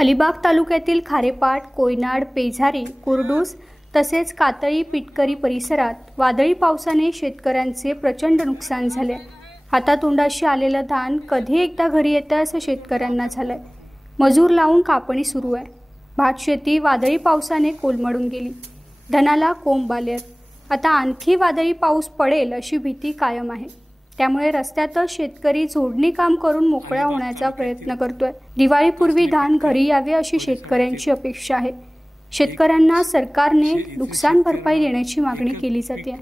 अलिबाग तालुक्यातील खारेपाट, कोयनाड, पेझारी, कुर्डूस तसेच कातळी, पिटकरी परिसरात वादळी पावसाने शेतकऱ्यांचे प्रचंड नुकसान झाले। हातातोंडाशी आलेलं धान कधी एकदा घरी येतं असं शेतकऱ्यांना झालंय। मजूर लावून कापणी सुरू आहे। भात शेती वादळी पावसाने कोलमडून गेली। धनाला कोंब आलेत। आता आणखी वादळी पाऊस पडेल अशी भीती कायम आहे। त्यामुळे रस्त्यातच शेतकरी जोडणी काम करून मोकळा होण्याचा प्रयत्न करतोय। दिवाळीपूर्वी धान घरी यावे अशी शेतकऱ्यांची अपेक्षा आहे। शेतकऱ्यांना सरकारने नुकसान भरपाई देण्याची मागणी केली जाते।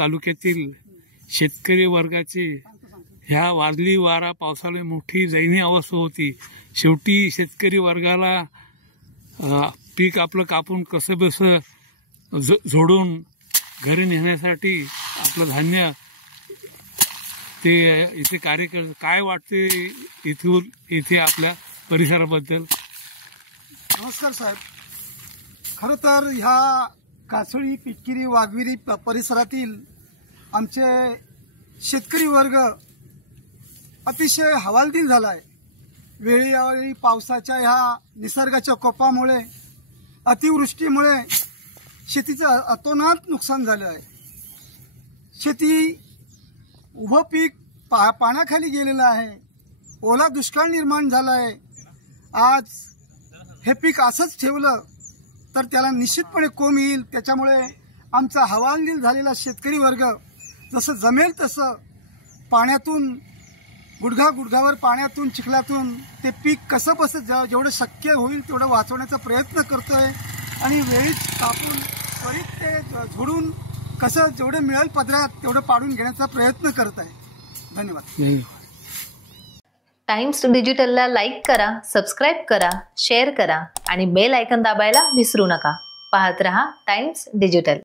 तालुक्यातील शेतकरी वर्गाची ह्या वादळी वारा पावसाने मोठी दयनीय अवस्था होती। शेवटी शेतकरी वर्गाला पीक आपलं कापून कसं बसं झोडून घरी नेण्यासाठी आपलं धान्य ते इथे कार्य करत। काय वाटते इथे आपल्या परिसराबद्दल? नमस्कार साहेब, खरं तर ह्या कासळी, पिटकिरी, वाघविरी परिसरातील आमचे शेतकरी वर्ग अतिशय हवालदिल झाला आहे। वेळोवेळी पावसाच्या ह्या निसर्गाच्या कोपामुळे, अतिवृष्टीमुळे शेतीचं अतोनात नुकसान झालं आहे। शेती उभं पीक पाण्याखाली गेलेलं आहे। ओला दुष्काळ निर्माण झाला आहे। आज हे पीक असंच ठेवलं तर त्याला निश्चितपणे कोंब येईल। त्याच्यामुळे आमचा हवालदिल झालेला शेतकरी वर्ग जसं जमेल तसं पाण्यातून गुडघावर पाण्यातून चिखलातून ते पीक कसं बसं जेवढं शक्य होईल तेवढं वाचवण्याचा प्रयत्न करतोय आणि वेळीच कापून त्वरित ते झोडून कसं जेवढे मिळेल पदरात तेवढं पाडून घेण्याचा प्रयत्न करत आहे। धन्यवाद। टाइम्स डिजिटलला लाईक करा, सबस्क्राईब करा, शेअर करा आणि बेल आयकॉन दाबायला विसरू नका। पाहत रहा टाइम्स डिजिटल।